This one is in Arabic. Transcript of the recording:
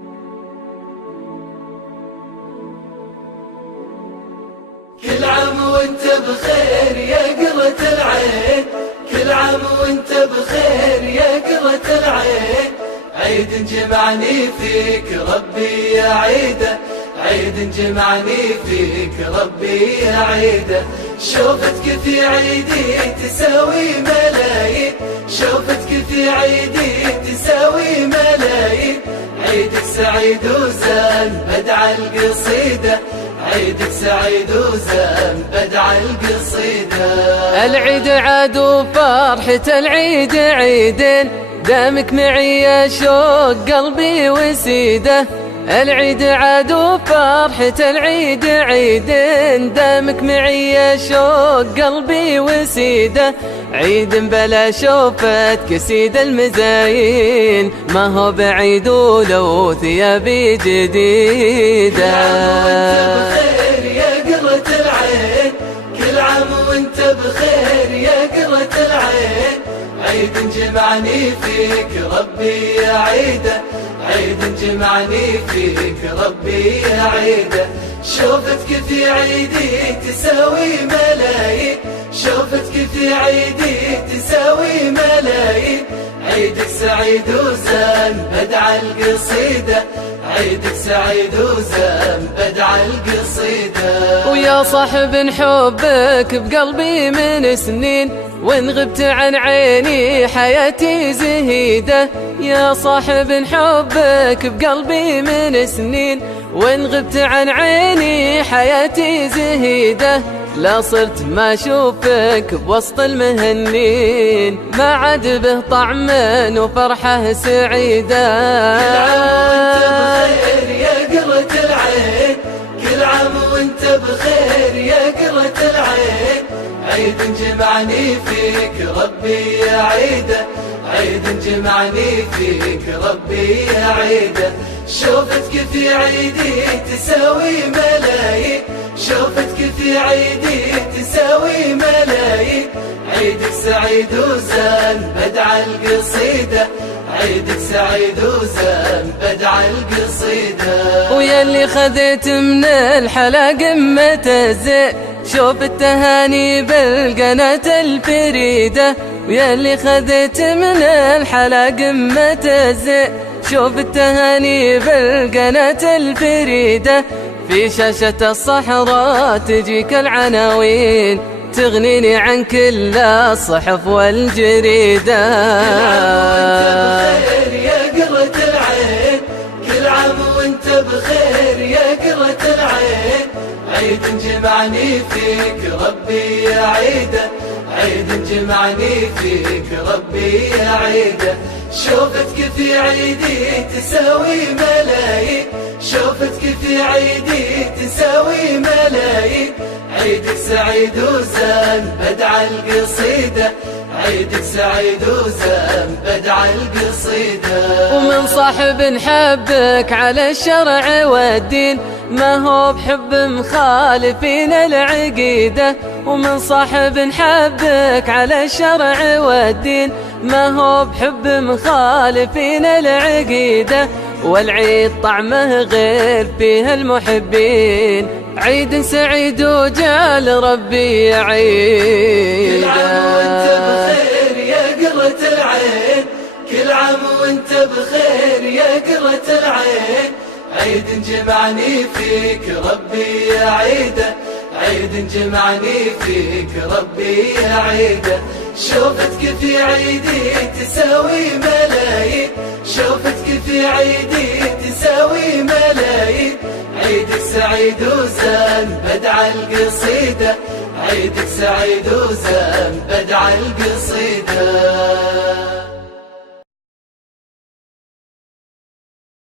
كل عام وانت بخير يا قرة العين، كل عام وانت بخير يا قرة العين. عيد جمعني فيك ربي يا عيده، عيد جمعني فيك ربي يا عيده. شوفتك في عيدي تساوي ملايين، شوفتك في عيدي تساوي ملايين. عيدك سعيد وزان بدع القصيدة، عيدك سعيد وزان بدع القصيدة. العيد عاد وفرحة العيد عيدين، دامك معي يا شوق قلبي وسيده. العيد عاد وفرحة العيد عيدين، دامك معي يا شوق قلبي وسيده. عيد بلا شوفتك سيد المزاين، ما هو بعيد ولو ثيابي جديدة. كل عام وانت بخير يا قرة العين، عيد جمعني فيك ربي يا عيده، عيد جمعني فيك ربي يا عيده. شوفتك في عيدي تساوي ملايين، شوفتك في عيدي تساوي ملايين. عيدك سعيد وزان بدع القصيدة، عيدك سعيد وزان بدع القصيدة. ويا صاحب حبك بقلبي من سنين، وإن غبت عن عيني حياتي زهيدة. يا صاحب حبك بقلبي من سنين، وإن غبت عن عيني حياتي زهيدة. لا صرت ما أشوفك بوسط المهنين، ما عاد به طعم وفرحة سعيدة. كل عام وانت بخير يا قرة العين، كل عام وانت بخير يا قرة العين. عيد جمعني فيك ربي يا عيده، عيد جمعني فيك ربي يا عيده. شوفتك في عيدي تساوي ملايين، شوفتك في عيدي تساوي ملايين. عيدك سعيد وزان بدع القصيدة، عيدك سعيد وزان بدع القصيدة. ويا اللي خذيت من الحلا قمة الزين، شوف التهاني بالقناة الفريدة. ويا اللي خذيت من الحلا قمة الزين، شوف التهاني بالقناة الفريدة. في شاشة الصحراء تجيك العناوين، تغنيني عن كل الصحف والجريدة. كل عام وانت بخير يا قرة العين، عيد جمعني فيك ربي يا عيده، عيد جمعني فيك ربي يا عيده. شوفتك في عيدي تساوي ملايين، شوفتك في عيدي تساوي ملايين. عيدك سعيد وزان بدع القصيدة، عيدك سعيد وزان بدع القصيدة. ومن صاحب حبك على الشرع والدين، ما هو بحب مخالفين العقيدة. ومن صاحب حبك على الشرع والدين، ما هو بحب مخالفين العقيدة. والعيد طعمه غير فيه المحبين، عيد سعيد وجعل ربي عيد. كل عام وانت بخير يا قرة العين، كل عام وانت بخير يا قرة العين. عيد جمعني فيك ربي يا عيده، عيد جمعني فيك ربي يا عيده. شوفتك في عيدي تساوي ملايين، شوفتك في عيدي تساوي ملايين. عيدك سعيد وزان بدع القصيدة، عيدك سعيد وزان بدع القصيدة.